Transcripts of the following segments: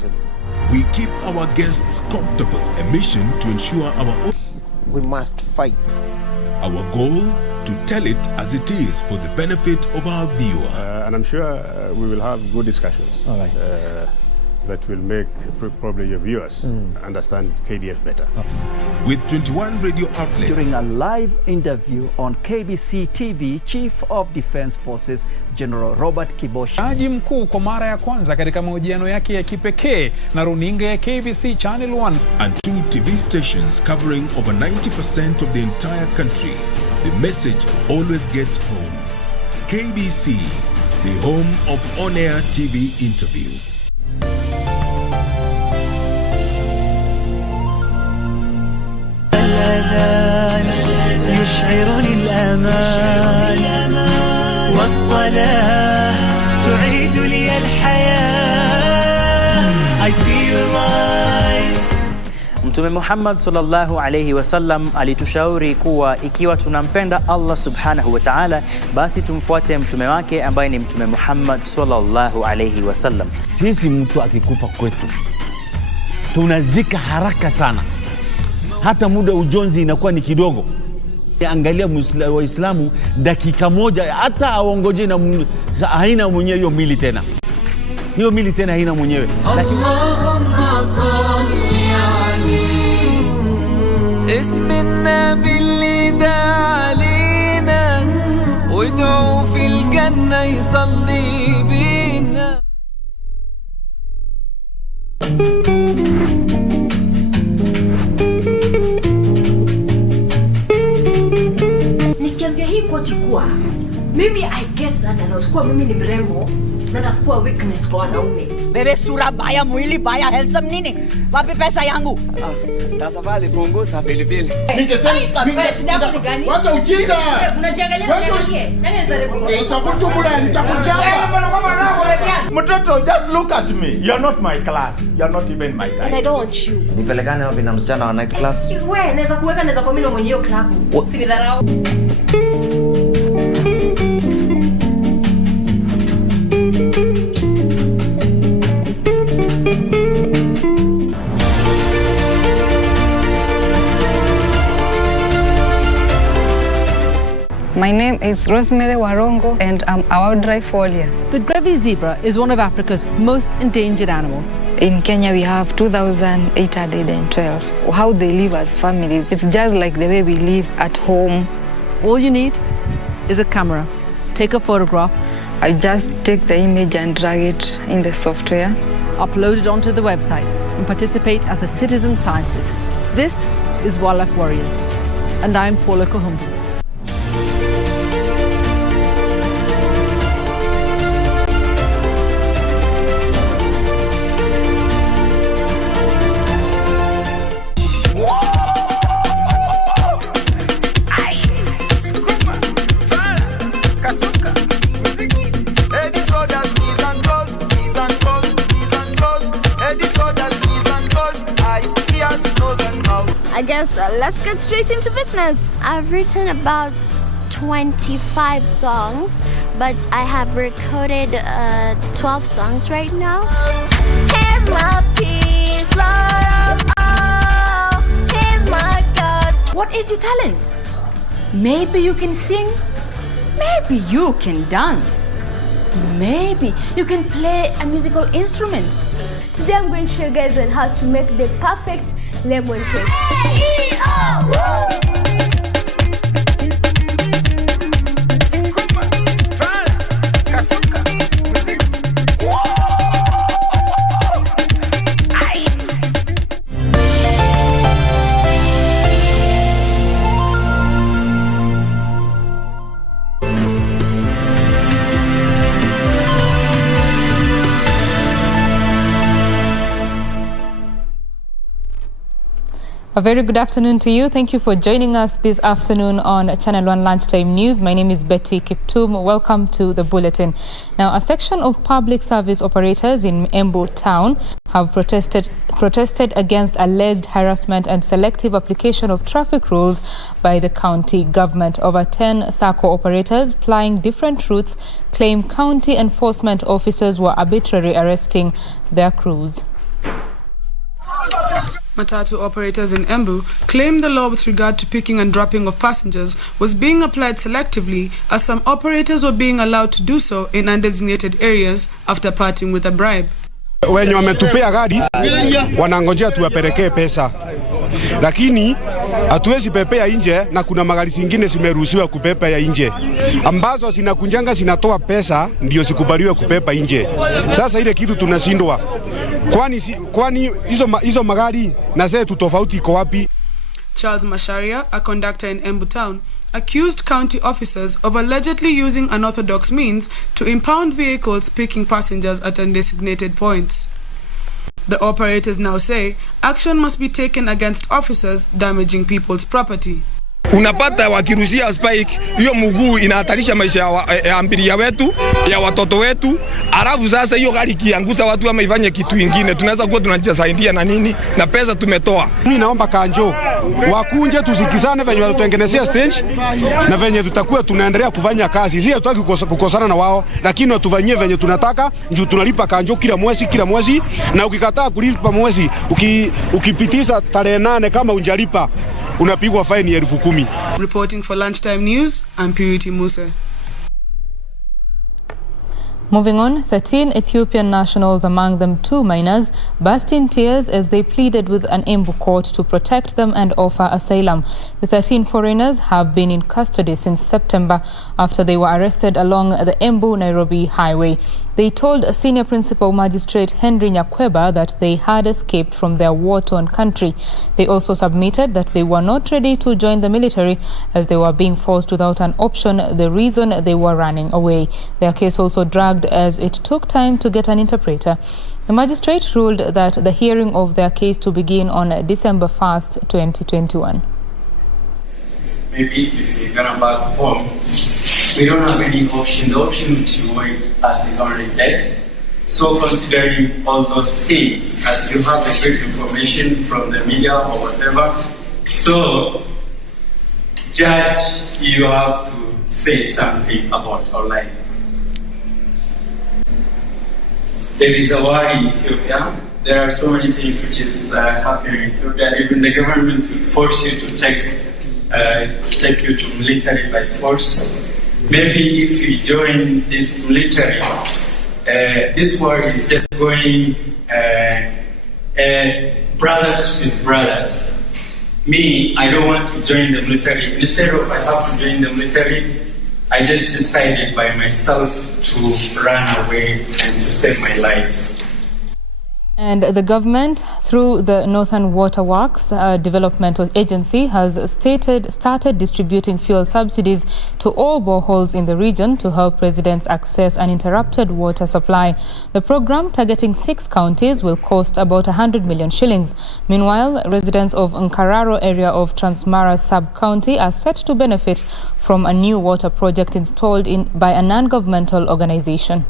journalists. We keep our guests comfortable, a mission to ensure our... We must fight. Our goal, to tell it as it is for the benefit of our viewer. And I'm sure we will have good discussions. All right. That will make probably your viewers understand KDF better. With 21 radio outlets. During a live interview on KBC TV, Chief of Defense Forces General Robert Kibosha. Jaji mkuu kwa mara ya kwanza katika mahojiano yake ya kipekee na runinga ya KBC Channel 1. And 2 TV stations covering over 90% of the entire country. The message always gets home. KBC, the home of on-air TV interviews. يشعرني الأمان والصلاة تعيد لي الحياة. I see your light. Mtume Muhammad sallallahu alayhi wasallam alitushauri kuwa ikiwa tunampenda Allah subhanahu wa ta'ala, basi tumfuate mtume wake ambaye ni Mtume Muhammad sallallahu alayhi wasallam. Sisi mtu akikufa kwetu tunazika haraka sana, hata muda ujonzi inakuwa ni kidogo. Angalia Waislamu dakika moja hata aongoje na haina mwenyewe hiyo mili tena. Hiyo mili tena haina mwenyewe. Allahumma salli alayhi ismi nabi lida alina ud'u fil janna yusalli bina. Nikiambia hii koti kuwa mimi I guess that anakuwa mimi ni mrembo na nakuwa weakness kwa wanaume. Bebe sura baya, mwili baya, handsome nini? Wapi pesa yangu? Tafadhali punguza pilipili. Wacha ujinga. Unajiangalia unaangalia. Nani anazaribu? Nitakutumula, nitakuchapa. Mtoto, just look at me. You're not my class. You're not even my type. And I don't want you. Nipelekane wapi na msichana wa night class? Wewe naweza kuweka, naweza kwa mimi mwenye hiyo klabu. Usinidharau. My name is Rosemary Warongo and I'm a wildlife follier. The Grevy's zebra is one of Africa's most endangered animals. In Kenya we have 2,812. How they live as families, it's just like the way we live at home. All you need is a camera. Take a photograph. I just take the image and drag it in the software. Upload it onto the website and participate as a citizen scientist. This is Wildlife Warriors. And I'm Paula Kahumbi. I guess let's get straight into business. I've written about 25 songs, but I have recorded 12 songs right now. Here's my peace, Lord of all. Here's my God. What is your talent? Maybe you can sing. Maybe you can dance. Maybe you can play a musical instrument. Today I'm going to show you guys on how to make the perfect lemon cake. A very good afternoon to you. Thank you for joining us this afternoon on Channel 1 Lunchtime News. My name is Betty Kiptum. Welcome to the bulletin. Now, a section of public service operators in Embu town have protested against alleged harassment and selective application of traffic rules by the county government. Over 10 SACCO operators plying different routes claim county enforcement officers were arbitrarily arresting their crews. Matatu operators in Embu claim the law with regard to picking and dropping of passengers was being applied selectively, as some operators were being allowed to do so in undesignated areas after parting with a bribe. Wenye wametupea gari wanangojea tuwapelekee pesa, lakini hatuwezi pepea nje, na kuna magari zingine zimeruhusiwa kupepea nje ambazo zinakunjanga zinatoa pesa ndio sikubaliwe kupepa nje. Sasa ile kitu tunashindwa, kwani hizo magari na zetu tofauti iko wapi? Charles Masharia, a conductor in Embu Town, accused county officers of allegedly using unorthodox means to impound vehicles picking passengers at undesignated points. The operators now say action must be taken against officers damaging people's property. Unapata wakirushia spike, hiyo mguu inahatarisha maisha ya abiria wetu, ya watoto wetu. Alafu sasa hiyo gari kiangusa watu ama ifanye kitu kingine, tunaweza kuwa tunajisaidia na nini na pesa tumetoa. Mimi naomba kanjo wakunje tusikizane venye watutengenezea stage na venye tutakuwa tunaendelea kufanya kazi. Sisi hatutaki kukosana na wao, lakini watufanyie venye tunataka, ndio tunalipa kanjo kila mwezi, na ukikataa kulipa mwezi, ukipitiza tarehe 8 kama unjalipa unapigwa faini ya 10,000. Reporting for Lunchtime News, I'm Purity Musa. Moving on, 13 Ethiopian nationals, among them 2 minors, burst in tears as they pleaded with an Embu court to protect them and offer asylum. The 13 foreigners have been in custody since September after they were arrested along the Embu-Nairobi highway. They told Senior Principal Magistrate Henry Nyakweba that they had escaped from their war-torn country. They also submitted that they were not ready to join the military as they were being forced without an option, the reason they were running away. Their case also dragged as it took time to get an interpreter. The magistrate ruled that the hearing of their case to begin on December 1st, 2021. Maybe if we're gonna back home, we don't have any option. The option which we want us is already dead. So considering all those things, as you have the great information from the media or whatever, so judge, you have to say something about our life. There is a war in Ethiopia. There are so many things which is happening in Ethiopia. Even the government will force you to take you to military by force. Maybe if you join this military, this war is just going brothers with brothers. Me, I don't want to join the military. Instead of I have to join the military, I just decided by myself to run away and to save my life. And the government, through the Northern Water Works Development Agency, has started distributing fuel subsidies to all boreholes in the region to help residents access uninterrupted water supply. The program, targeting 6 counties, will cost about 100 million shillings. Meanwhile, residents of Nkararo area of Transmara sub-county are set to benefit from a new water project installed by a non-governmental organization.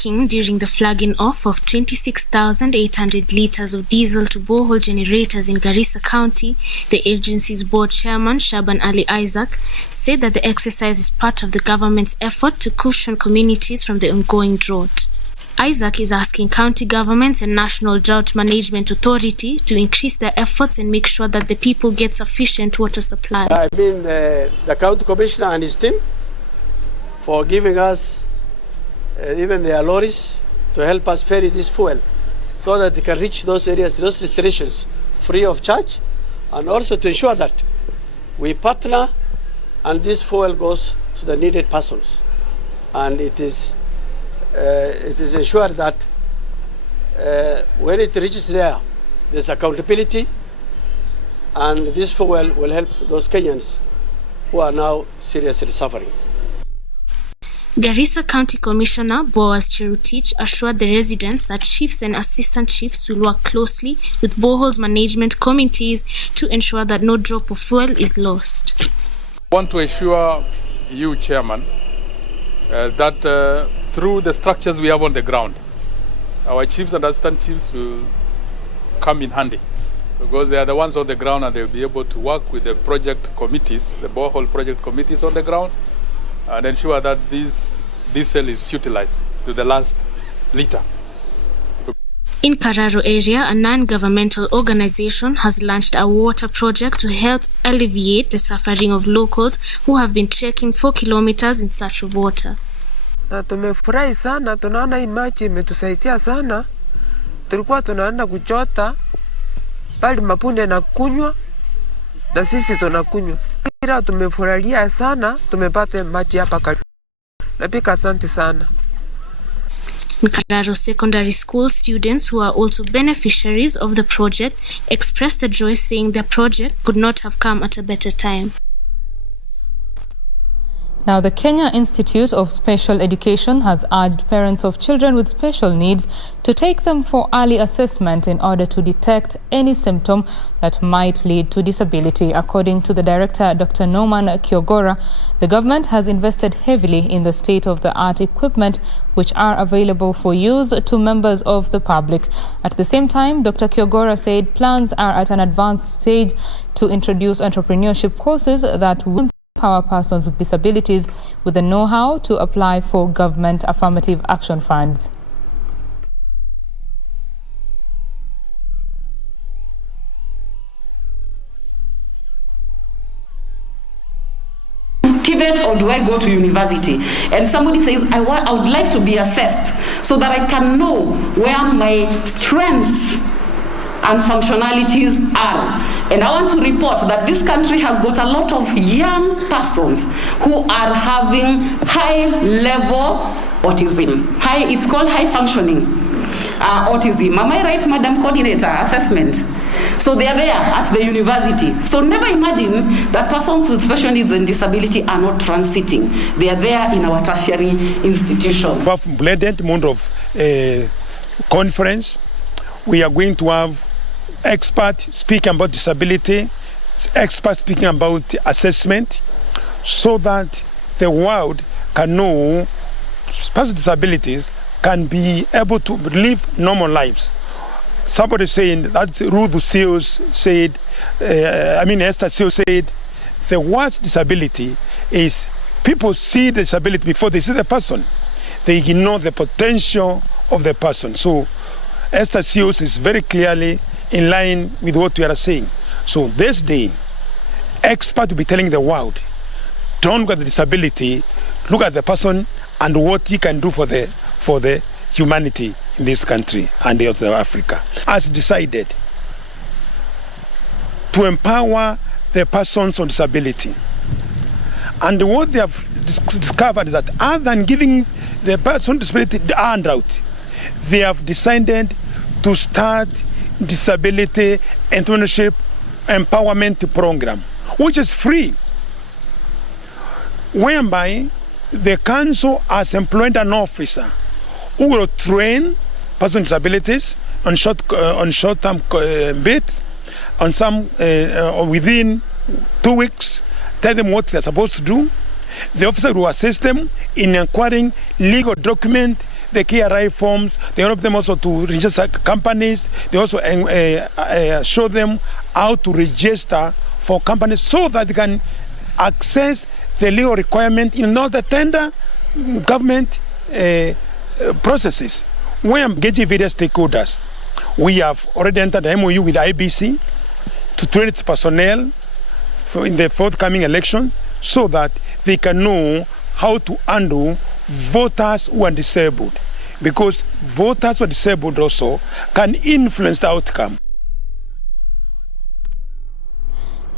During the flagging off of 26,800 litres of diesel to borehole generators in Garissa County, the agency's board chairman, Shaban Ali Isaac, said that the exercise is part of the government's effort to cushion communities from the ongoing drought. Isaac is asking county governments and National Drought Management Authority to increase their efforts and make sure that the people get sufficient water supply. I mean the county commissioner and his team for giving us even their lorries to help us ferry this fuel so that they can reach those areas, those restrictions, free of charge, and also to ensure that we partner and this fuel goes to the needed persons. And it is ensured that when it reaches there, there's accountability, and this fuel will help those Kenyans who are now seriously suffering. Garissa County Commissioner Boaz Cherutich assured the residents that chiefs and assistant chiefs will work closely with boreholes management committees to ensure that no drop of fuel is lost. I want to assure you, Chairman, that through the structures we have on the ground, our chiefs and assistant chiefs will come in handy because they are the ones on the ground and they will be able to work with the project committees, the borehole project committees on the ground, and ensure that this diesel is utilized to the last liter. In Kararo area, a non-governmental organization has launched a water project to help alleviate the suffering of locals who have been trekking 4 kilometers in search of water. Na tumefurahi sana, tunaona hii maji imetusaidia sana. Tulikuwa tunaenda kuchota bali mapunde na kunywa na sisi tunakunywa. Ila tumefurahia sana, tumepata maji hapa karibu. Napika asante sana. In Kararo Secondary School, students who are also beneficiaries of the project expressed the joy, saying their project could not have come at a better time. Now, the Kenya Institute of Special Education has urged parents of children with special needs to take them for early assessment in order to detect any symptom that might lead to disability. According to the director, Dr. Norman Kiogora, the government has invested heavily in the state-of-the-art equipment which are available for use to members of the public. At the same time, Dr. Kiogora said plans are at an advanced stage to introduce entrepreneurship courses that will empower persons with disabilities with the know-how to apply for government affirmative action funds. Or do I go to university? And somebody says, I would like to be assessed so that I can know where my strengths and functionalities are. And I want to report that this country has got a lot of young persons who are having high-level autism. It's called high-functioning autism. Am I right, Madam Coordinator? Assessment. So they are there at the university. So never imagine that persons with special needs and disability are not transiting. They are there in our tertiary institutions. We have blended mode of conference. We are going to have experts speaking about disability, experts speaking about assessment, so that the world can know persons with disabilities can be able to live normal lives. Somebody saying that Ruth Seals said, Esther Seals said, the worst disability is people see the disability before they see the person. They ignore the potential of the person. So Esther Seals is very clearly in line with what we are saying. So this day, experts will be telling the world, don't look at the disability, look at the person and what he can do for the humanity in this country and of Africa. Has decided to empower the persons on disability. And what they have discovered is that other than giving the person with disability the handout, they have decided to start disability entrepreneurship empowerment program, which is free, whereby the council has employed an officer who will train persons with disabilities on short-term bits, on some within 2 weeks, tell them what they're supposed to do. The officer will assist them in acquiring legal documents, the KRI forms. They help them also to register companies. They also show them how to register for companies so that they can access the legal requirement in all the tender government processes. We are engaging various stakeholders. We have already entered the MOU with IBC to train its personnel in the forthcoming election so that they can know how to handle voters who are disabled, because voters who are disabled also can influence the outcome.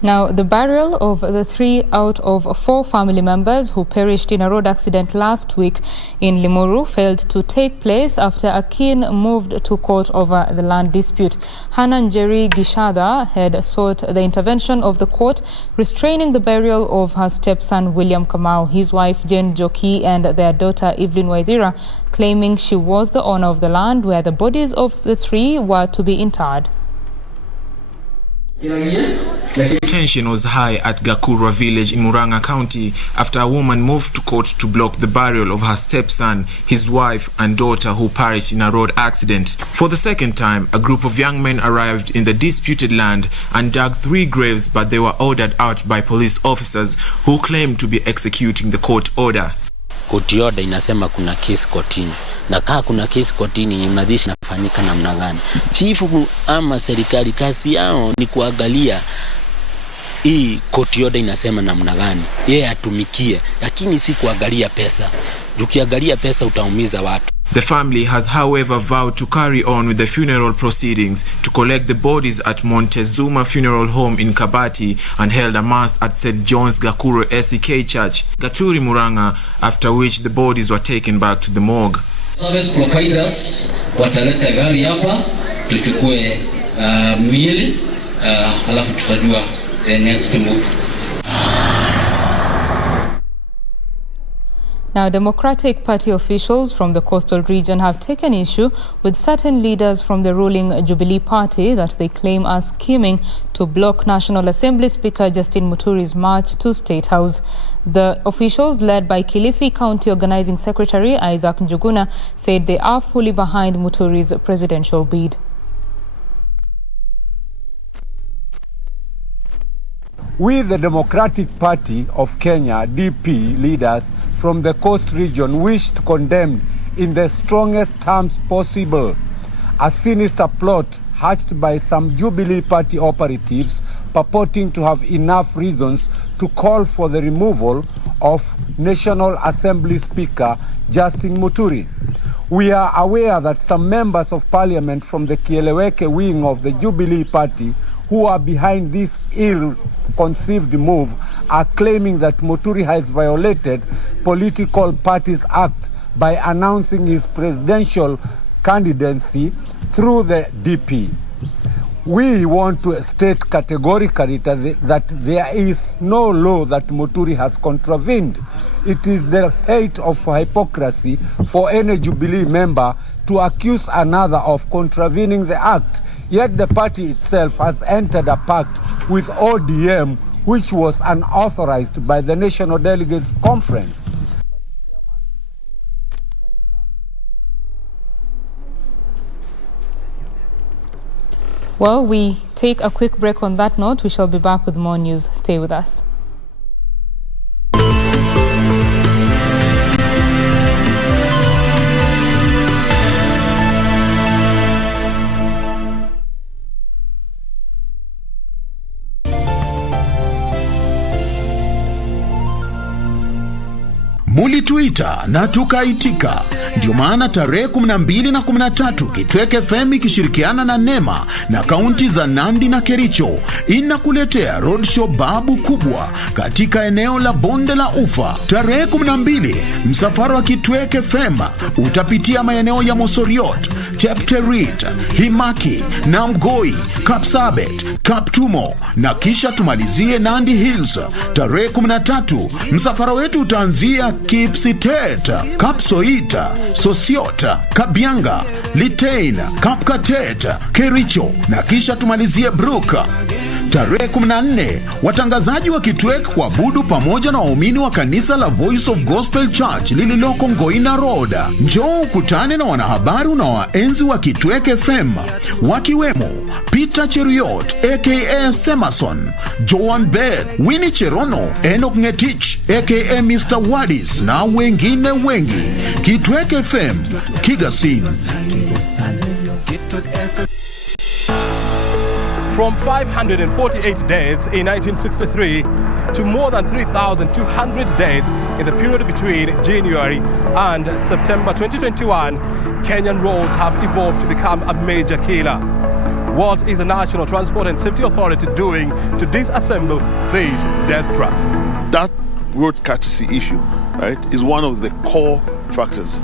Now, the burial of the 3 out of 4 family members who perished in a road accident last week in Limuru failed to take place after Akin moved to court over the land dispute. Hannah Njeri Gishada had sought the intervention of the court, restraining the burial of her stepson William Kamau, his wife Jane Joki and their daughter Evelyn Waithira, claiming she was the owner of the land where the bodies of the 3 were to be interred. Tension was high at Gakura village in Murang'a County after a woman moved to court to block the burial of her stepson, his wife and daughter who perished in a road accident. For the second time, a group of young men arrived in the disputed land and dug 3 graves, but they were ordered out by police officers who claimed to be executing the court order. koti order inasema kuna kesi kotini. Na kaa kuna kesi kotini, madhishi nafanyika namna gani? Chifu ama serikali kazi yao ni kuangalia hii koti order inasema namna gani, yeye atumikie, lakini si kuangalia pesa. Ukiangalia pesa utaumiza watu. The family has, however, vowed to carry on with the funeral proceedings to collect the bodies at Montezuma Funeral Home in Kabati and held a mass at St. John's Gakuro SEK Church, Gaturi, Muranga, after which the bodies were taken back to the morgue. Service providers wataleta gari hapa tuchukue miili alafu tutajua the next move. Now, Democratic Party officials from the coastal region have taken issue with certain leaders from the ruling Jubilee Party that they claim are scheming to block National Assembly Speaker Justin Muturi's march to State House. The officials, led by Kilifi County Organizing Secretary Isaac Njuguna, said they are fully behind Muturi's presidential bid. We, the Democratic Party of Kenya, DP leaders from the coast region, wish to condemn in the strongest terms possible a sinister plot hatched by some Jubilee Party operatives purporting to have enough reasons to call for the removal of National Assembly Speaker Justin Muturi. We are aware that some members of Parliament from the Kieleweke wing of the Jubilee Party who are behind this ill-conceived move are claiming that Muturi has violated Political Parties Act by announcing his presidential candidacy through the DP. We want to state categorically that there is no law that Muturi has contravened. It is the height of hypocrisy for any Jubilee member to accuse another of contravening the act. Yet the party itself has entered a pact with ODM, which was unauthorized by the National Delegates Conference. Well, we take a quick break on that note. We shall be back with more news. Stay with us. Mulituita na tukaitika. Ndio maana tarehe 12 na 13 Kitweke FM ikishirikiana na Nema na kaunti za Nandi na Kericho inakuletea roadshow babu kubwa katika eneo la Bonde la Ufa. Tarehe 12 msafara wa Kitweke FM utapitia maeneo ya Mosoriot, Chepterit, Himaki, Namgoi, Kapsabet, Kaptumo na kisha tumalizie Nandi Hills. Tarehe 13 msafara wetu utaanzia Kipsitet, Kapsoita, Sosiota, Kabianga, Litein, Kapkatet, Kericho na kisha tumalizie Bruka. Tarehe 14 watangazaji wa Kitwek kuabudu pamoja na waumini wa kanisa la Voice of Gospel Church lililoko Ngoina Road. Njoo ukutane na wanahabari na waenzi wa Kitwek FM wakiwemo Peter Cheriot aka Semason, Joan Beth, Winnie Cherono, Enoch Ngetich aka Mr. Wadis na wengine wengi. Kitwek FM, Kigasin. From 548 days in 1963 to more than 3,200 days in the period between January and September 2021, Kenyan roads have evolved to become a major killer. What is the National Transport and Safety Authority doing to disassemble this death trap? That road courtesy issue, right, is one of the core factors.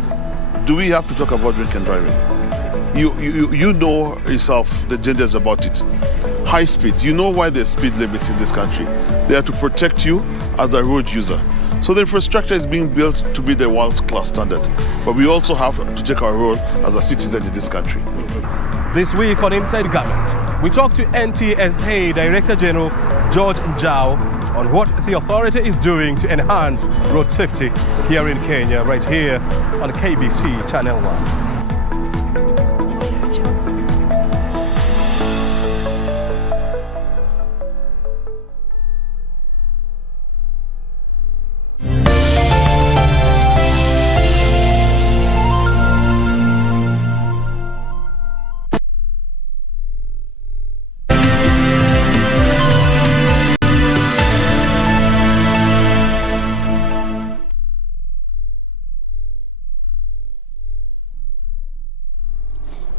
Do we have to talk about drink and driving? You know yourself the dangers about it. High speed, you know why there's speed limits in this country. They are to protect you as a road user. So the infrastructure is being built to be the world's class standard. But we also have to take our role as a citizen in this country. This week on Inside Government, we talk to NTSA Director General George Njau on what the authority is doing to enhance road safety here in Kenya, right here on KBC Channel 1.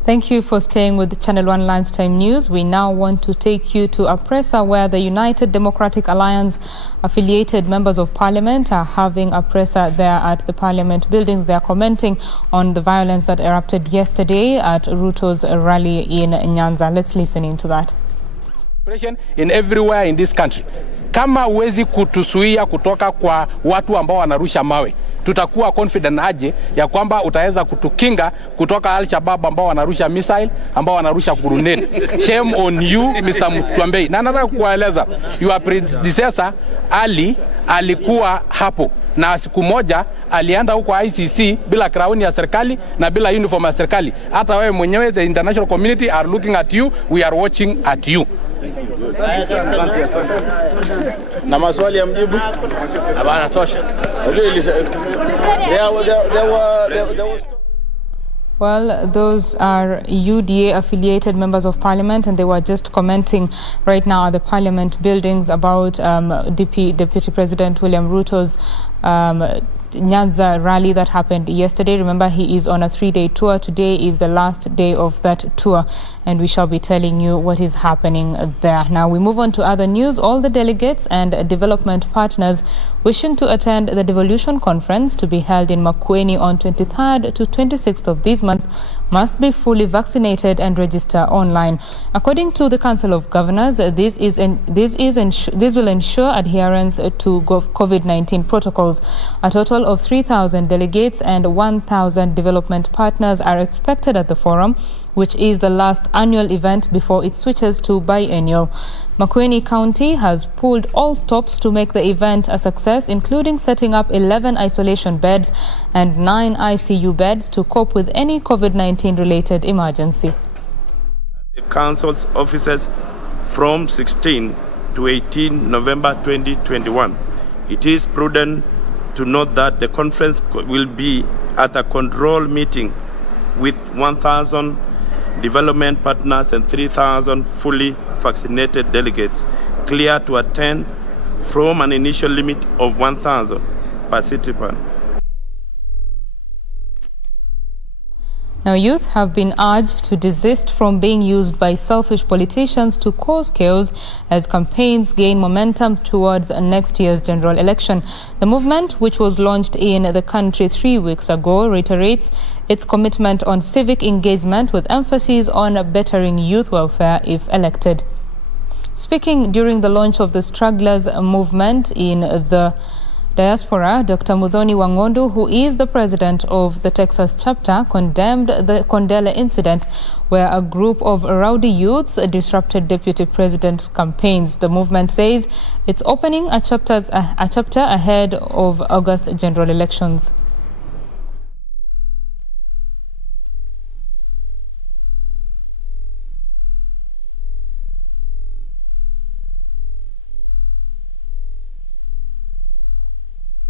Thank you for staying with Channel 1 Lunchtime News. We now want to take you to Apresa, where the United Democratic Alliance affiliated members of parliament are having Apresa there at the parliament buildings. They are commenting on the violence that erupted yesterday at Ruto's rally in Nyanza. Let's listen into that. In everywhere in this country. Kama huwezi kutusuia kutoka kwa watu ambao wanarusha mawe, tutakuwa confident aje ya kwamba utaweza kutukinga kutoka Al-Shabaab ambao wanarusha missile, ambao wanarusha grenade. Shame on you, Mr. Mutwambei. Na nataka kuwaeleza, your predecessor Ali alikuwa hapo na siku moja alienda huko ICC bila crown ya serikali na bila uniform ya serikali. Hata wewe mwenyewe, the international community are looking at you, we are watching at you. Na maswali ya mjibu habana tosha. Well, those are UDA-affiliated members of parliament, and they were just commenting right now at the parliament buildings about Deputy President William Ruto's Nyanza rally that happened yesterday. Remember, he is on a 3-day tour. Today is the last day of that tour, and we shall be telling you what is happening there. Now we move on to other news. All the delegates and development partners wishing to attend the devolution conference to be held in Makueni on 23rd to 26th of this month must be fully vaccinated and register online. According to the Council of Governors, this will ensure adherence to COVID-19 protocols. A total of 3,000 delegates and 1,000 development partners are expected at the forum, which is the last annual event before it switches to biennial. Makueni County has pulled all stops to make the event a success, including setting up 11 isolation beds and 9 ICU beds to cope with any COVID-19 related emergency. The Council's offices from 16 to 18 November 2021. It is prudent to note that the conference will be at a control meeting with 1,000 development partners and 3,000 fully vaccinated delegates clear to attend from an initial limit of 1,000 participants. Now, youth have been urged to desist from being used by selfish politicians to cause chaos as campaigns gain momentum towards next year's general election. The movement, which was launched in the country 3 weeks ago, reiterates its commitment on civic engagement with emphasis on bettering youth welfare if elected. Speaking during the launch of the Strugglers movement in the diaspora, Dr. Muthoni Wang'ondu, who is the president of the Texas chapter, condemned the Kondele incident where a group of rowdy youths disrupted Deputy President's campaigns. The movement says it's opening a chapter ahead of August general elections.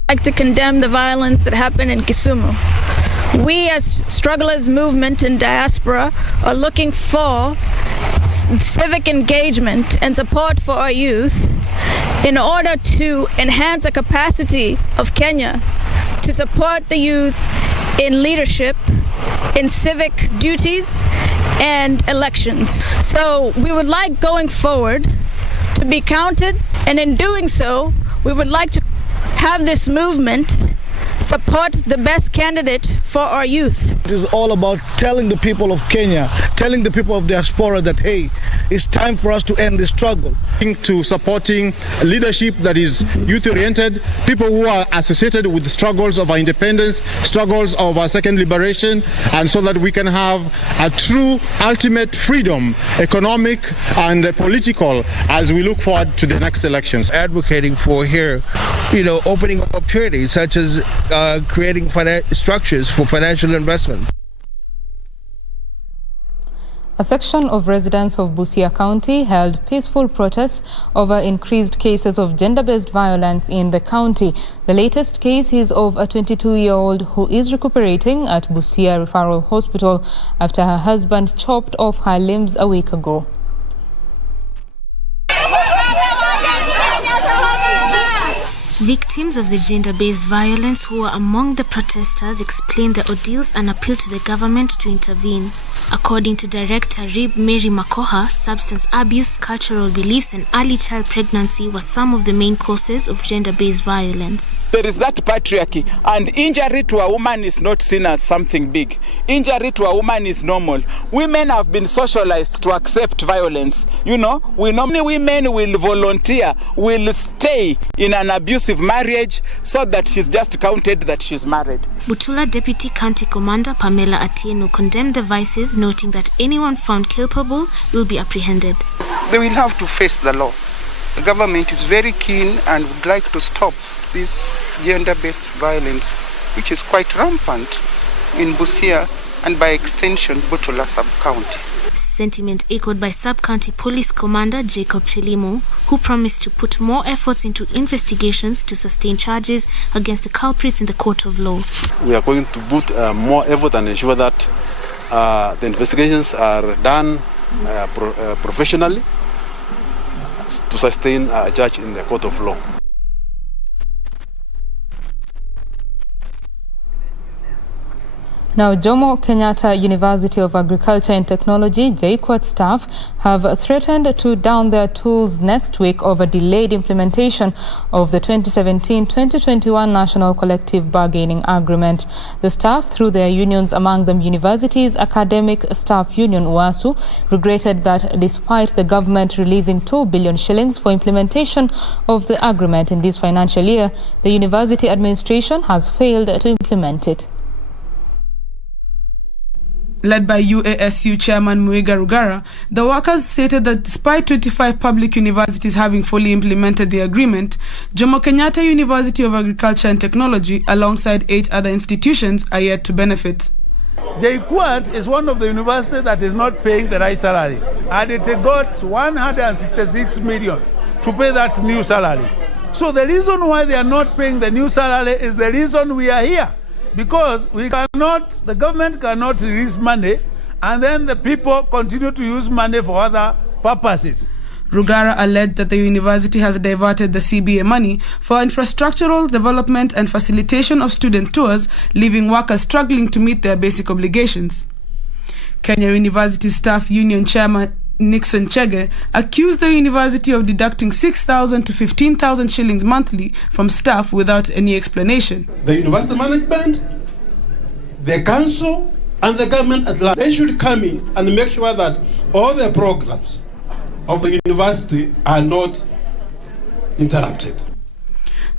I'd like to condemn the violence that happened in Kisumu. We as Strugglers movement in diaspora are looking for civic engagement and support for our youth in order to enhance the capacity of Kenya to support the youth in leadership, in civic duties and elections. So we would like going forward to be counted, and in doing so we would like to have this movement support the best candidate for our youth. It is all about telling the people of Kenya, telling the people of diaspora that, hey, it's time for us to end this struggle. To supporting leadership that is youth-oriented, people who are associated with the struggles of our independence, struggles of our second liberation, and so that we can have a true ultimate freedom, economic and political, as we look forward to the next elections. Advocating for here, opening up opportunities such as creating structures for financial investment. A section of residents of Busia County held peaceful protest over increased cases of gender-based violence in the county. The latest case is of a 22-year-old who is recuperating at Busia Referral Hospital after her husband chopped off her limbs a week ago. Victims of the gender-based violence who were among the protesters explained their ordeals and appealed to the government to intervene. According to Director Rib Mary Makoha, substance abuse, cultural beliefs and early child pregnancy were some of the main causes of gender-based violence. There is that patriarchy, and injury to a woman is not seen as something big. Injury to a woman is normal. Women have been socialized to accept violence. You know, we normally women will volunteer, will stay in an abusive marriage so that she's just counted that she's married. Butula Deputy County Commander Pamela Atieno condemned the vices, noting that anyone found culpable will be apprehended. They will have to face the law. The government is very keen and would like to stop this gender-based violence, which is quite rampant in Busia and by extension Butula sub-county. Sentiment echoed by Sub-County Police Commander Jacob Chelimo, who promised to put more efforts into investigations to sustain charges against the culprits in the court of law. We are going to put more effort and ensure that the investigations are done professionally to sustain a charge in the court of law. Now, Jomo Kenyatta University of Agriculture and Technology, JKUAT staff, have threatened to down their tools next week over delayed implementation of the 2017-2021 National Collective Bargaining Agreement. The staff, through their unions, among them University's Academic Staff Union, UASU, regretted that despite the government releasing 2 billion shillings for implementation of the agreement in this financial year, the university administration has failed to implement it. Led by UASU Chairman Muiga Rugara, the workers stated that despite 25 public universities having fully implemented the agreement, Jomo Kenyatta University of Agriculture and Technology, alongside 8 other institutions, are yet to benefit. JKUAT is one of the universities that is not paying the right salary, and it got 166 million to pay that new salary. So the reason why they are not paying the new salary is the reason we are here. Because the government cannot release money and then the people continue to use money for other purposes. Rugara alleged that the university has diverted the CBA money for infrastructural development and facilitation of student tours, leaving workers struggling to meet their basic obligations. Kenya University Staff Union Chairman Nixon Chege accused the university of deducting 6,000 to 15,000 shillings monthly from staff without any explanation. The university management, the council, and the government at large, they should come in and make sure that all the programs of the university are not interrupted.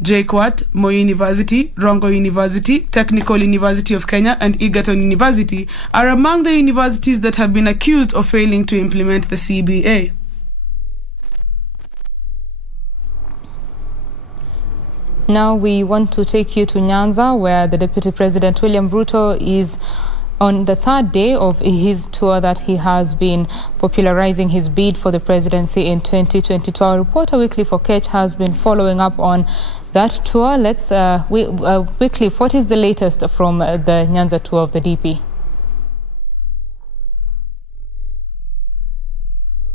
JKUAT, Moi University, Rongo University, Technical University of Kenya, and Egerton University are among the universities that have been accused of failing to implement the CBA. Now we want to take you to Nyanza, where the Deputy President William Ruto is on the 3rd day of his tour that he has been popularizing his bid for the presidency in 2022. Our reporter Weekly for Ketch has been following up on that tour. Let's Weekly, what is the latest from the Nyanza tour of the DP?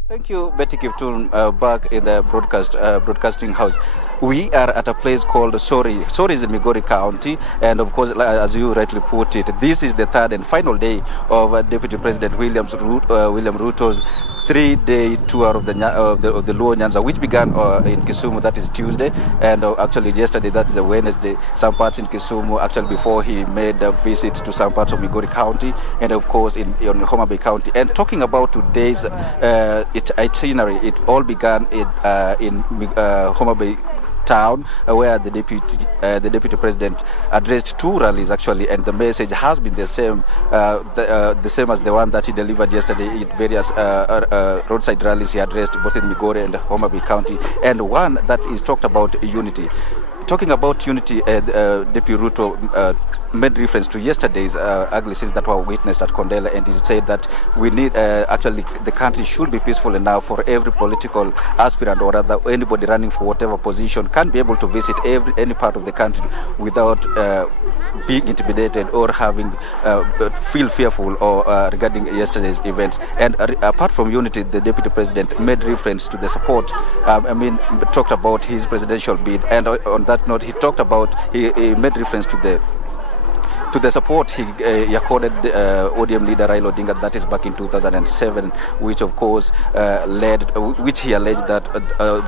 Thank you, Betty Kiptum, back in the broadcasting house. We are at a place called Sori. Sori is in Migori County, and of course, as you rightly put it, this is the 3rd and final day of Deputy President William Ruto's 3-day tour of the Luo Nyanza, which began in Kisumu, that is Tuesday, and actually yesterday, that is a Wednesday, some parts in Kisumu, actually before he made a visit to some parts of Migori County, and of course in Homa Bay County. And talking about today's itinerary, it all began in Homa Bay town, where the deputy president addressed 2 rallies actually, and the message has been the same as the one that he delivered yesterday in various roadside rallies he addressed both in Migori and Homa Bay County, and one that is talked about unity. Talking about unity, Deputy Ruto made reference to yesterday's ugly scenes that were witnessed at Kondela, and he said that we need, actually, the country should be peaceful enough for every political aspirant or rather anybody running for whatever position can be able to visit any part of the country without being intimidated or having feel fearful or regarding yesterday's events. And apart from unity, the Deputy President made reference to the support, talked about his presidential bid, and on that that note, he talked about, he made reference to the support he accorded ODM leader Raila Odinga, that is back in 2007, which of course which he alleged that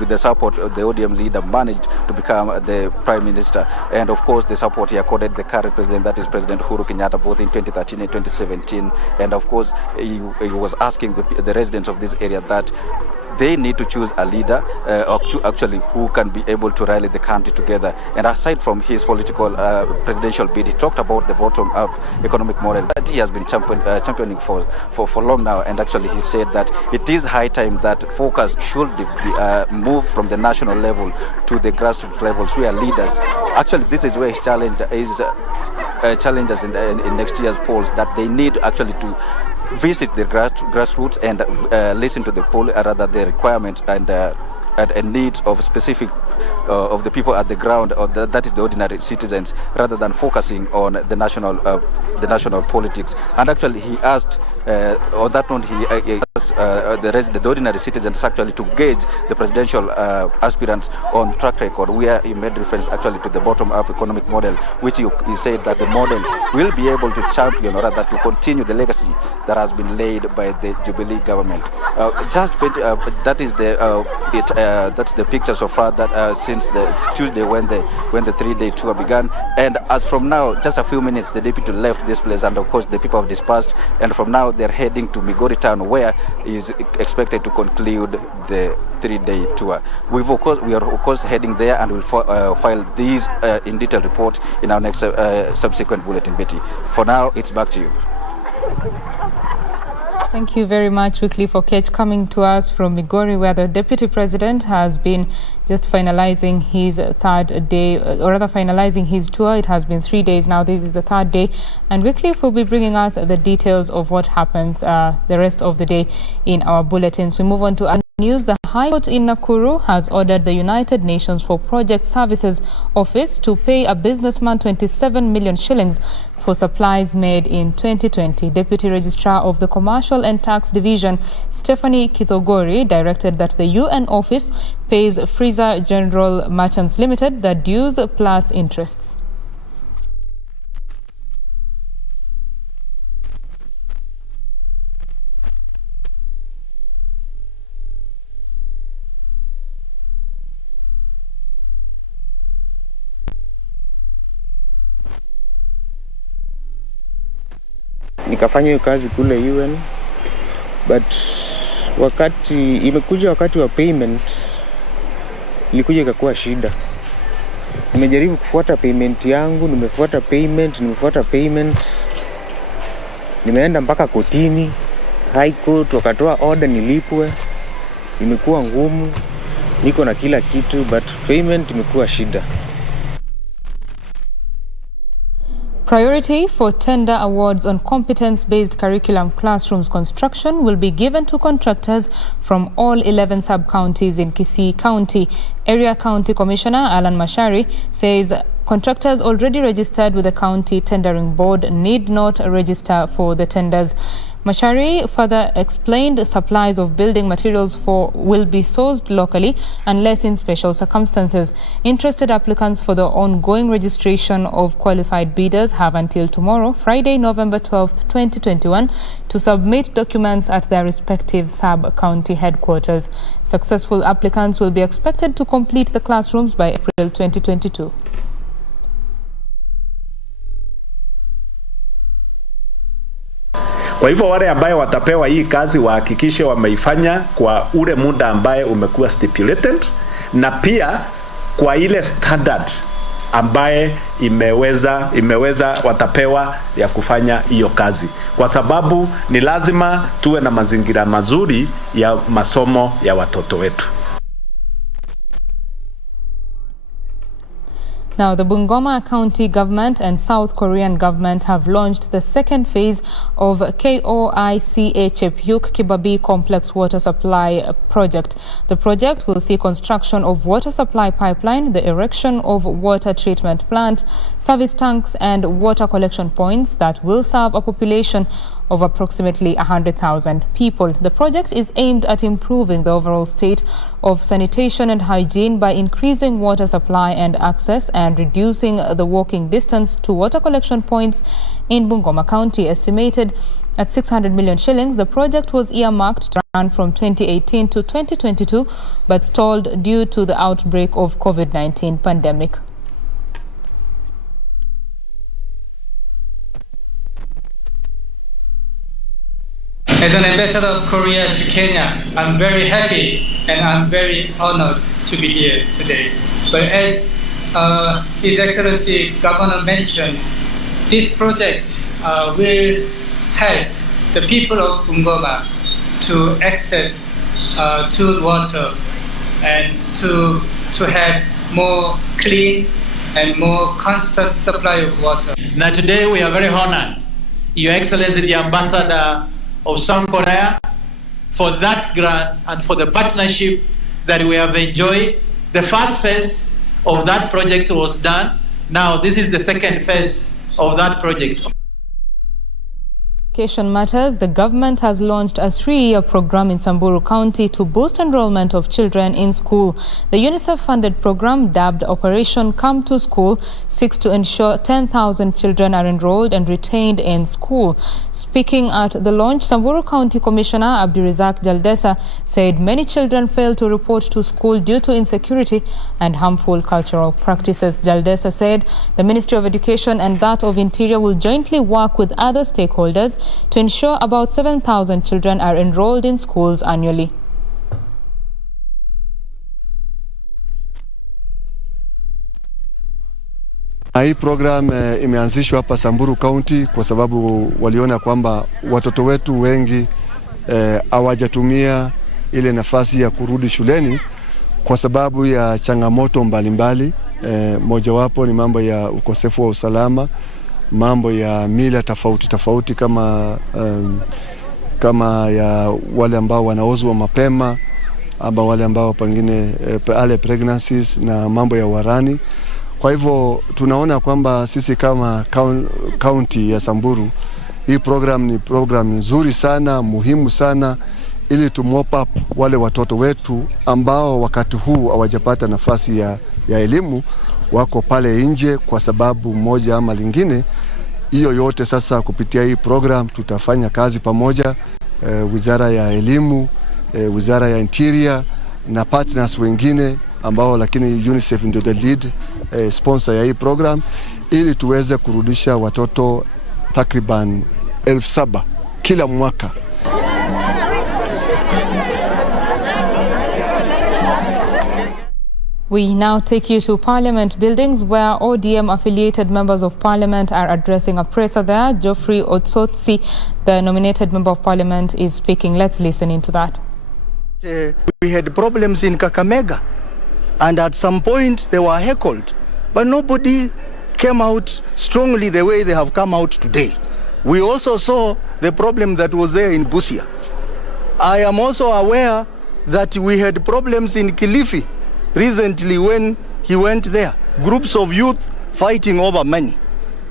with the support the ODM leader managed to become the Prime Minister. And of course the support he accorded the current president, that is President Uhuru Kenyatta, both in 2013 and 2017. And of course he was asking the residents of this area that they need to choose a leader actually who can be able to rally the country together. And aside from his political presidential bid, he talked about the bottom-up economic model that he has been championing for long now. And actually he said that it is high time that focus should be moved from the national level to the grassroots levels where leaders, actually this is where his challenge is, challenges in next year's polls, that they need actually to visit the grassroots and listen to the poll, rather the requirements and needs of specific of the people at the ground, or that is the ordinary citizens, rather than focusing on the national politics. And actually he asked, on that note, he asked the ordinary citizens actually to gauge the presidential aspirants on track record, where he made reference actually to the bottom-up economic model, which he said that the model will be able to champion, or rather to continue the legacy that has been laid by the Jubilee government. That is that's the picture so far that since Tuesday when the 3-day tour began. And as from now, just a few minutes, the deputy left this place, and of course the people have dispersed. And from now they're heading to Migori town, where is expected to conclude the 3-day tour. We are of course heading there, and we'll file these in detail report in our next subsequent bulletin, Betty. For now, it's back to you. Thank you very much, Wycliffe Okech, coming to us from Migori, where the Deputy President has been just finalizing his third day, or rather finalizing his tour. It has been 3 days now. This is the third day. And Wycliffe will be bringing us the details of what happens the rest of the day in our bulletins. We move on to news. The High Court in Nakuru has ordered the United Nations for Project Services Office to pay a businessman 27 million shillings for supplies made in 2020. Deputy Registrar of the Commercial and Tax Division, Stephanie Kithogori, directed that the UN office pays Freezer General Merchants Limited the dues plus interests. Nikafanya hiyo kazi kule UN, but wakati wa payment ilikuja ikakuwa shida. Nimejaribu kufuata payment yangu, nimefuata payment, nimeenda mpaka kotini, High Court wakatoa order nilipwe. Imekuwa ngumu, niko na kila kitu, but payment imekuwa shida. Priority for tender awards on competence-based curriculum classrooms construction will be given to contractors from all 11 sub-counties in Kisii County. Area County Commissioner Alan Mashari says contractors already registered with the County Tendering Board need not register for the tenders. Mashari further explained supplies of building materials will be sourced locally unless in special circumstances. Interested applicants for the ongoing registration of qualified bidders have until tomorrow, Friday, November 12th, 2021, to submit documents at their respective sub-county headquarters. Successful applicants will be expected to complete the classrooms by April 2022. Kwa hivyo wale ambaye watapewa hii kazi wahakikishe wameifanya kwa ule muda ambaye umekuwa stipulated, na pia kwa ile standard ambaye imeweza watapewa ya kufanya hiyo kazi, kwa sababu ni lazima tuwe na mazingira mazuri ya masomo ya watoto wetu. Now, the Bungoma County government and South Korean government have launched the second phase of KOICA Chepyuk Kibabi Complex Water Supply Project. The project will see construction of water supply pipeline, the erection of water treatment plant, service tanks and water collection points that will serve a population of approximately 100,000 people. The project is aimed at improving the overall state of sanitation and hygiene by increasing water supply and access and reducing the walking distance to water collection points in Bungoma County. Estimated at 600 million shillings, the project was earmarked to run from 2018 to 2022, but stalled due to the outbreak of COVID-19 pandemic. As an ambassador of Korea to Kenya, I'm very happy and I'm very honored to be here today. But as His Excellency Governor mentioned, this project will help the people of Bungoma to access to water and to have more clean and more constant supply of water. Now today we are very honored, Your Excellency the Ambassador of South Korea, for that grant and for the partnership that we have enjoyed. The first phase of that project was done. Now this is the second phase of that project. Education matters. The government has launched a 3-year program in Samburu County to boost enrollment of children in school. The UNICEF-funded program, dubbed Operation Come to School, seeks to ensure 10,000 children are enrolled and retained in school. Speaking at the launch, Samburu County Commissioner Abdirizak Jaldesa said many children fail to report to school due to insecurity and harmful cultural practices. Jaldesa said the Ministry of Education and that of Interior will jointly work with other stakeholders to ensure about 7,000 children are enrolled in schools annually. Hii program imeanzishwa hapa Samburu County kwa sababu waliona kwamba watoto wetu wengi hawajatumia ile nafasi ya kurudi shuleni kwa sababu ya changamoto mbalimbali. Mojawapo ni mambo ya ukosefu wa usalama, mambo ya mila tofauti kama ya wale ambao wanaozwa mapema, ama wale ambao pengine early pregnancies na mambo ya warani. Kwa hivyo tunaona kwamba sisi kama county ya Samburu, hii program ni program nzuri sana, muhimu sana, ili to mop up wale watoto wetu ambao wakati huu hawajapata nafasi ya elimu, wako pale nje kwa sababu moja ama lingine. Hiyo yote sasa kupitia hii program tutafanya kazi pamoja, Wizara ya Elimu, Wizara ya Interior na partners wengine ambao, lakini UNICEF ndio the lead sponsor ya hii program, ili tuweze kurudisha watoto takriban 7,000 kila mwaka. We now take you to Parliament buildings where ODM-affiliated members of Parliament are addressing a presser there. Geoffrey Otsotsi, the nominated member of Parliament, is speaking. Let's listen into that. We had problems in Kakamega, and at some point they were heckled, but nobody came out strongly the way they have come out today. We also saw the problem that was there in Busia. I am also aware that we had problems in Kilifi recently when he went there. Groups of youth fighting over money.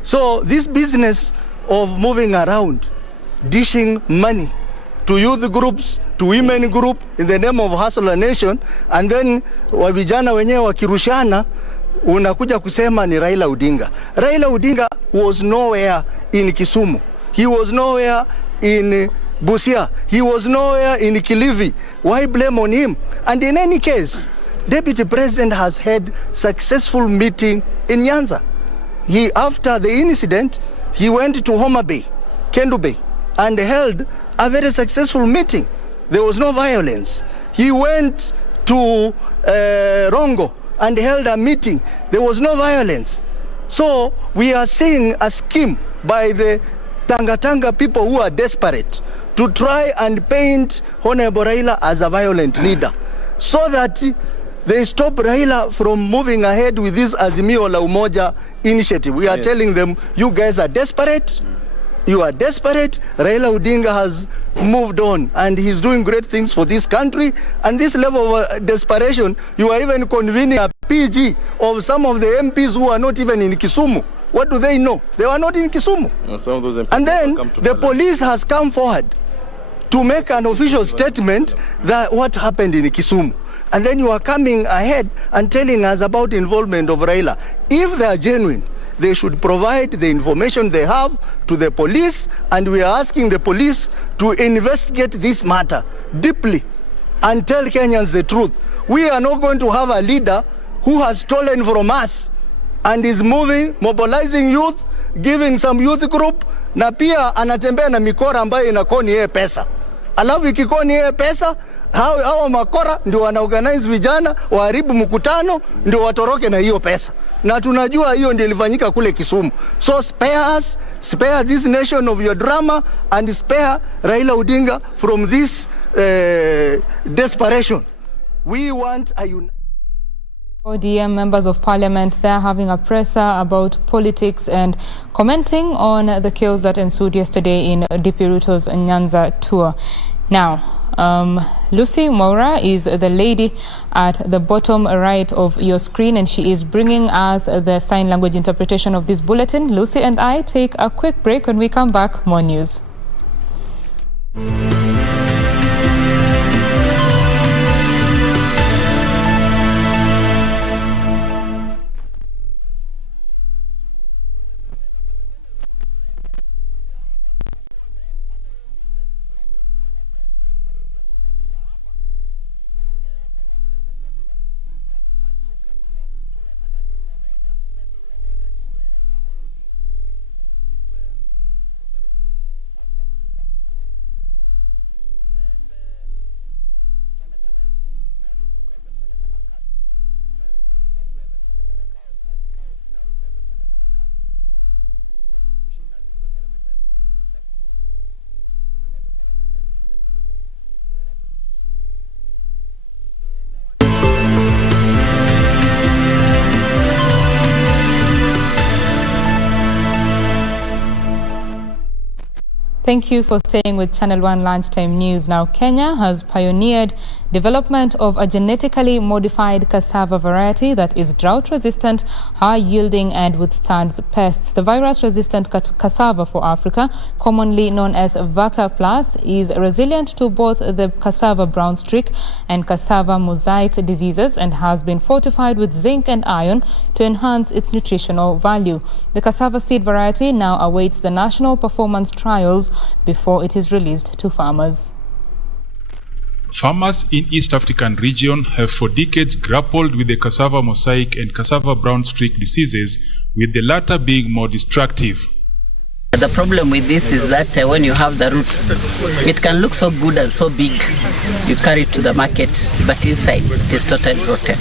So this business of moving around, dishing money to youth groups, to women group in the name of Hustler Nation, and then wavijana wenyewe wakirushana, unakuja kusema ni Raila Odinga. Raila Odinga was nowhere in Kisumu. He was nowhere in Busia. He was nowhere in Kilifi. Why blame on him? And in any case, Deputy President has had successful meeting in Nyanza. After the incident, he went to Homa Bay, Kendu Bay, and held a very successful meeting. There was no violence. He went to Rongo and held a meeting. There was no violence. So we are seeing a scheme by the Tanga people who are desperate to try and paint Honorable Raila as a violent leader, so that they stop Raila from moving ahead with this Azimio la Umoja initiative. We are telling them, you guys are desperate. You are desperate. Raila Odinga has moved on and he's doing great things for this country. And this level of desperation, you are even convening a PG of some of the MPs who are not even in Kisumu, What do they know? They were not in Kisumu. And then the police has come forward to make an official statement that what happened in Kisumu. And then you are coming ahead and telling us about involvement of Raila. If they are genuine, they should provide the information they have to the police, and we are asking the police to investigate this matter deeply and tell Kenyans the truth. We are not going to have a leader who has stolen from us and is moving, mobilizing youth, giving some youth group, na pia anatembea na mikora ambayo inakoni yeye pesa. Alafu ikikoni yeye pesa, hao makora ndio wanaorganize vijana, waharibu mkutano, ndio watoroke na hiyo pesa. Na tunajua hiyo ndio ilifanyika kule Kisumu. So spare us, spare this nation of your drama, and spare Raila Odinga from this desperation. We want a united ODM members of parliament, they're having a presser about politics and commenting on the chaos that ensued yesterday in DP Ruto's Nyanza tour. Now, Lucy Moura is the lady at the bottom right of your screen, and she is bringing us the sign language interpretation of this bulletin. Lucy and I take a quick break. When we come back, more news. Thank you for staying with Channel 1 Lunchtime News. Now, Kenya has pioneered development of a genetically modified cassava variety that is drought-resistant, high-yielding, and withstands pests. The virus-resistant cassava for Africa, commonly known as Vaca Plus, is resilient to both the cassava brown streak and cassava mosaic diseases and has been fortified with zinc and iron to enhance its nutritional value. The cassava seed variety now awaits the national performance trials before it is released to farmers. Farmers in East African region have for decades grappled with the cassava mosaic and cassava brown streak diseases, with the latter being more destructive. The problem with this is that when you have the roots, it can look so good and so big. You carry it to the market, but inside it is totally rotten.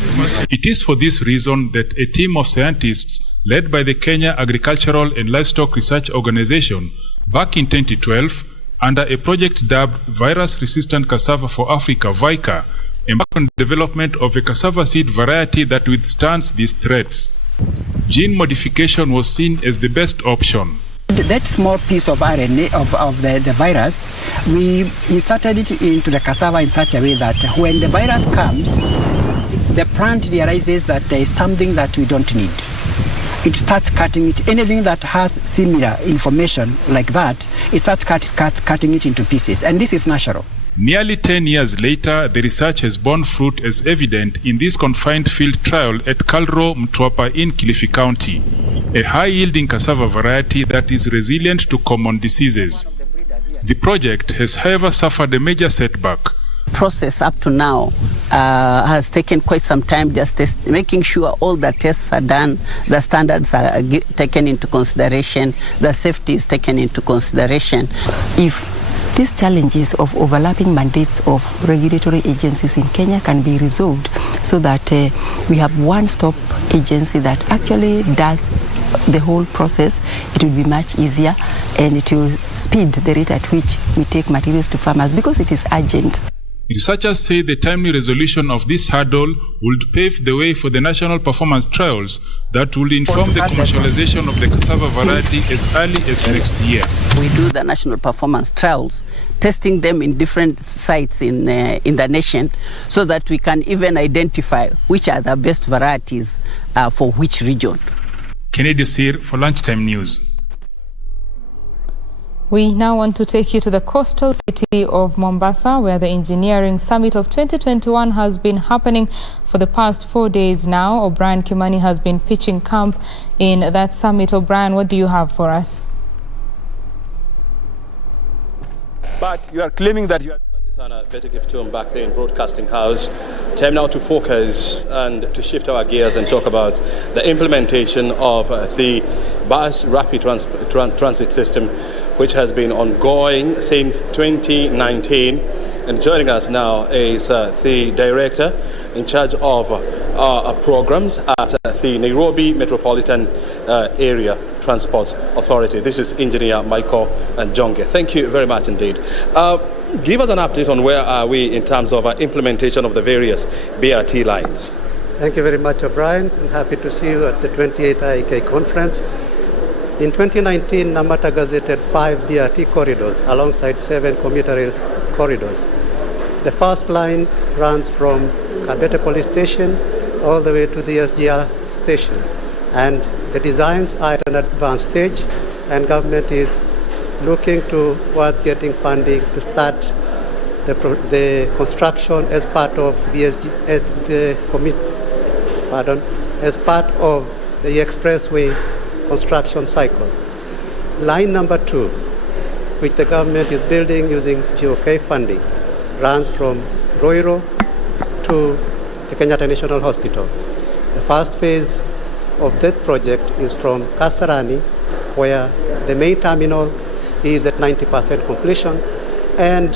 It is for this reason that a team of scientists led by the Kenya Agricultural and Livestock Research Organization back in 2012, under a project dubbed Virus-Resistant Cassava for Africa, VICA, embarked on the development of a cassava seed variety that withstands these threats. Gene modification was seen as the best option. That small piece of RNA of the virus, we inserted it into the cassava in such a way that when the virus comes, the plant realizes that there is something that we don't need. It starts cutting it. Anything that has similar information like that, it starts cutting it into pieces. And this is natural. Nearly 10 years later, the research has borne fruit as evident in this confined field trial at Kalro Mtwapa in Kilifi County, a high-yielding cassava variety that is resilient to common diseases. The project has, however, suffered a major setback. Process up to now has taken quite some time, just making sure all the tests are done, the standards are taken into consideration, the safety is taken into consideration. If these challenges of overlapping mandates of regulatory agencies in Kenya can be resolved so that we have one-stop agency that actually does the whole process, it will be much easier and it will speed the rate at which we take materials to farmers because it is urgent. Researchers say the timely resolution of this hurdle would pave the way for the national performance trials that will inform the commercialization of the cassava variety as early as next year. We do the national performance trials, testing them in different sites in the nation so that we can even identify which are the best varieties for which region. Kennedy Sir for Lunchtime News. We now want to take you to the coastal city of Mombasa, where the Engineering Summit of 2021 has been happening for the past 4 days now. O'Brien Kimani has been pitching camp in that summit. O'Brien, what do you have for us? But you are claiming that you are Betty Kiptum back there in Broadcasting House. Time now to focus and to shift our gears and talk about the implementation of the bus rapid transit system, which has been ongoing since 2019. And joining us now is the director in charge of programs at the Nairobi Metropolitan Area Transport Authority. This is Engineer Michael Njonge. Thank you very much indeed. Give us an update on where are we in terms of implementation of the various BRT lines. Thank you very much, O'Brien. I'm happy to see you at the 28th IEK conference. In 2019, Namata gazetted 5 BRT corridors alongside 7 commuter rail corridors. The first line runs from Kabete Police Station all the way to the SGR station. And the designs are at an advanced stage, and government is looking towards getting funding to start the construction as part of as part of the expressway construction cycle. Line number 2, which the government is building using GOK funding, runs from Roiro to the Kenyatta National Hospital. The first phase of that project is from Kasarani, where the main terminal is at 90% completion, and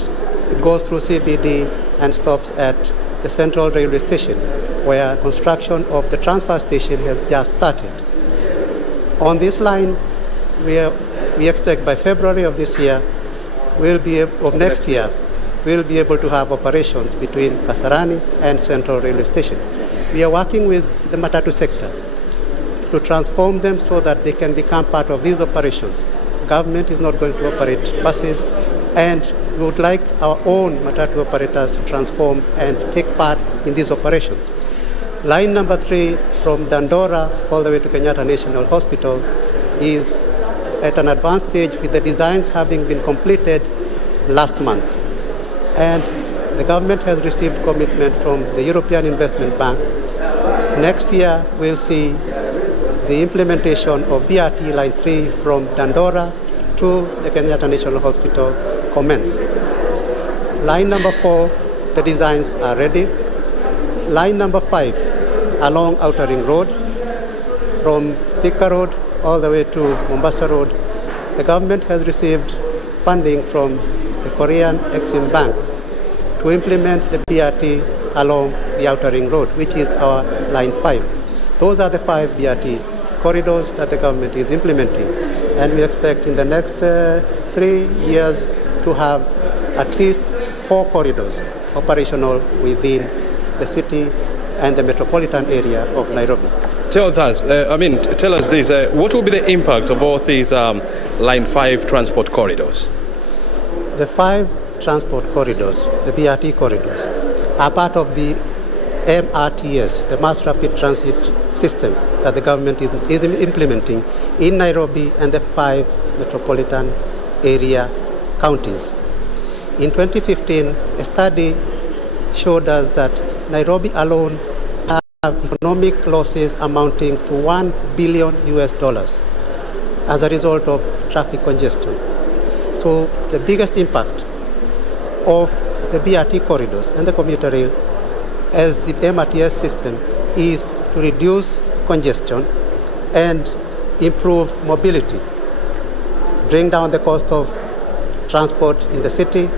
it goes through CBD and stops at the Central Railway Station, where construction of the transfer station has just started. On this line, we expect by February of this year, next year, we'll be able to have operations between Kasarani and Central Railway Station. We are working with the Matatu sector to transform them so that they can become part of these operations. Government is not going to operate buses, and we would like our own Matatu operators to transform and take part in these operations. Line number 3 from Dandora all the way to Kenyatta National Hospital is at an advanced stage, with the designs having been completed last month. And the government has received commitment from the European Investment Bank. Next year, we'll see the implementation of BRT Line 3 from Dandora to the Kenyatta National Hospital commence. Line number 4, the designs are ready. Line number 5, along Outer Ring Road, from Thika Road all the way to Mombasa Road, the government has received funding from the Korean Exim Bank to implement the BRT along the Outer Ring Road, which is our Line 5. Those are the 5 BRT corridors that the government is implementing, and we expect in the next 3 years to have at least 4 corridors operational within the city and the metropolitan area of Nairobi. Tell us this, what will be the impact of all these Line 5 transport corridors? The 5 transport corridors, the BRT corridors, are part of the MRTS, the Mass Rapid Transit System that the government is implementing in Nairobi and the 5 metropolitan area counties. In 2015, a study showed us that Nairobi alone have economic losses amounting to $1 billion as a result of traffic congestion. So the biggest impact of the BRT corridors and the commuter rail as the MRTS system is to reduce congestion and improve mobility, bring down the cost of transport in the city,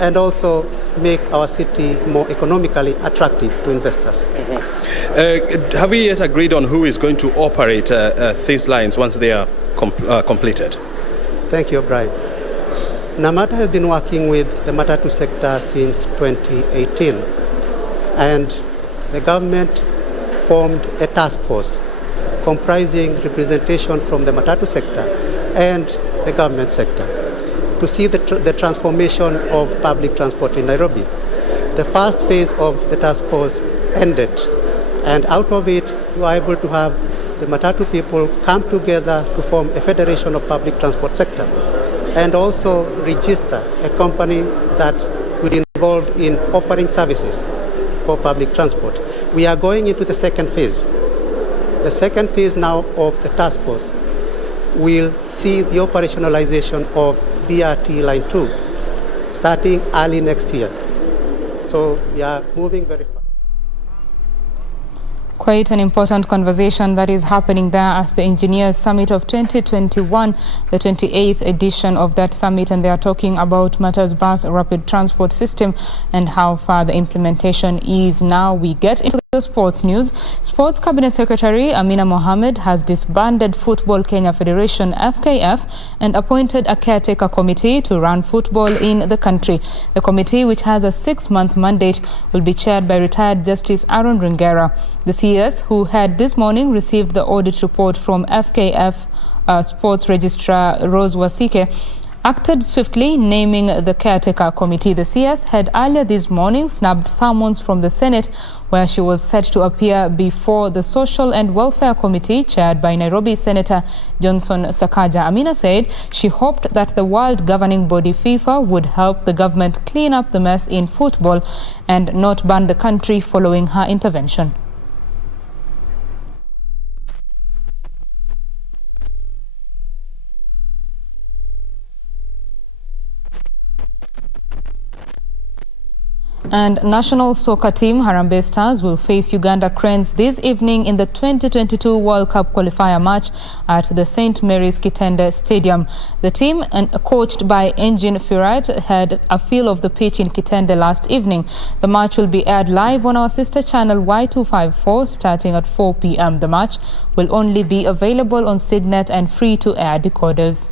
and also make our city more economically attractive to investors. Have we yet agreed on who is going to operate these lines once they are completed? Thank you, Brian. Namata has been working with the Matatu sector since 2018, and the government formed a task force comprising representation from the Matatu sector and the government sector to see the transformation of public transport in Nairobi. The first phase of the task force ended, and out of it, we were able to have the Matatu people come together to form a federation of public transport sector and also register a company that will be involved in offering services for public transport. We are going into the second phase. The second phase now of the task force will see the operationalization of BRT Line 2 starting early next year. So we are moving very fast. Quite an important conversation that is happening there at the Engineers Summit of 2021, the 28th edition of that summit, and they are talking about Mata's bus rapid transport system and how far the implementation is now. We get into the sports news. Sports Cabinet Secretary Amina Mohamed has disbanded Football Kenya Federation (FKF) and appointed a caretaker committee to run football in the country. The committee, which has a 6-month mandate, will be chaired by retired Justice Aaron Ringera. The CS, who had this morning received the audit report from FKF Sports Registrar Rose Wasike, acted swiftly, naming the caretaker committee. The CS had earlier this morning snapped summons from the Senate, where she was set to appear before the Social and Welfare Committee, chaired by Nairobi Senator Johnson Sakaja. Amina said she hoped that the world governing body FIFA would help the government clean up the mess in football and not ban the country following her intervention. And national soccer team Harambee Stars will face Uganda Cranes this evening in the 2022 World Cup qualifier match at the St. Mary's Kitende Stadium. The team, coached by Engin Firat, had a feel of the pitch in Kitende last evening. The match will be aired live on our sister channel Y254 starting at 4 p.m. The match will only be available on Signet and free-to-air decoders.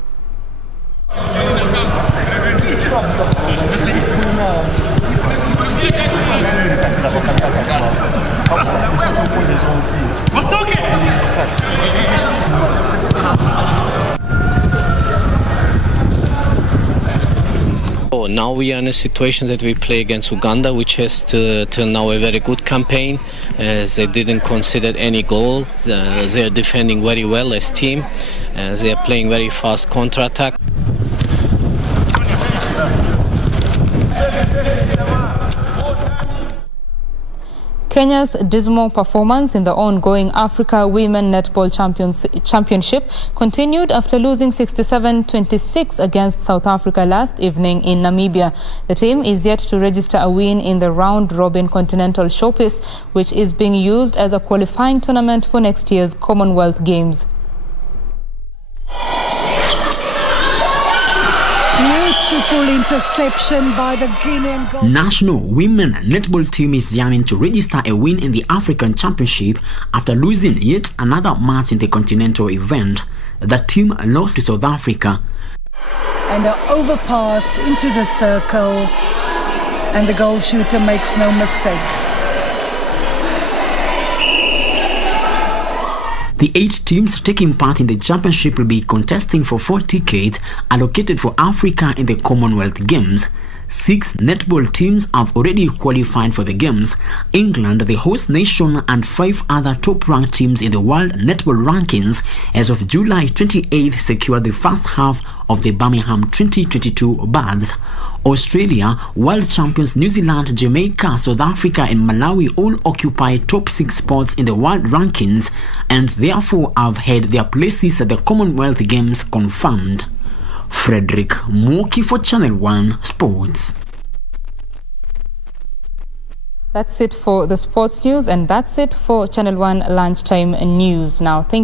Now we are in a situation that we play against Uganda, which has till now a very good campaign. They didn't consider any goal. They are defending very well as team. They are playing very fast counter-attack. Kenya's dismal performance in the ongoing Africa Women Netball Championship continued after losing 67-26 against South Africa last evening in Namibia. The team is yet to register a win in the round-robin continental showpiece, which is being used as a qualifying tournament for next year's Commonwealth Games. Beautiful interception by the Guinean goal. National women netball team is yearning to register a win in the African Championship after losing yet another match in the continental event. The team lost to South Africa. And the overpass into the circle, and the goal shooter makes no mistake. The 8 teams taking part in the championship will be contesting for 4 tickets allocated for Africa in the Commonwealth Games. 6 netball teams have already qualified for the Games. England, the host nation, and 5 other top-ranked teams in the World Netball Rankings as of July 28th secured the first half of the Birmingham 2022 berths. Australia, world champions New Zealand, Jamaica, South Africa and Malawi all occupy top 6 spots in the world rankings and therefore have had their places at the Commonwealth Games confirmed. Frederick Moki for Channel 1 Sports. That's it for the sports news, and that's it for Channel 1 Lunchtime News. Now, thank you.